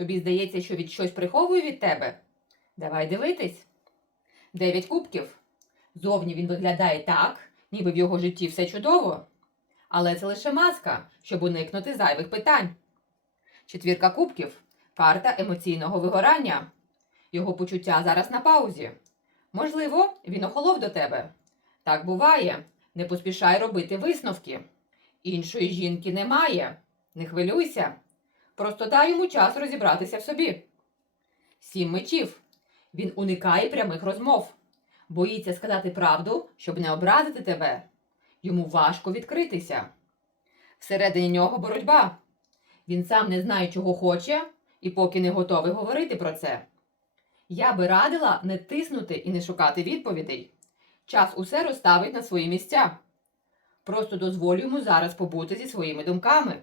Тобі здається, що від щось приховує від тебе? Давай дивитись. Дев'ять кубків. Зовні він виглядає так, ніби в його житті все чудово. Але це лише маска, щоб уникнути зайвих питань. Четвірка кубків карта емоційного вигорання. Його почуття зараз на паузі. Можливо, він охолов до тебе. Так буває. Не поспішай робити висновки. Іншої жінки немає. Не хвилюйся. Просто дай йому час розібратися в собі. Сім мечів. Він уникає прямих розмов. Боїться сказати правду, щоб не образити тебе. Йому важко відкритися. Всередині нього боротьба. Він сам не знає, чого хоче, і поки не готовий говорити про це. Я би радила не тиснути і не шукати відповідей. Час усе розставить на свої місця. Просто дозволю йому зараз побути зі своїми думками.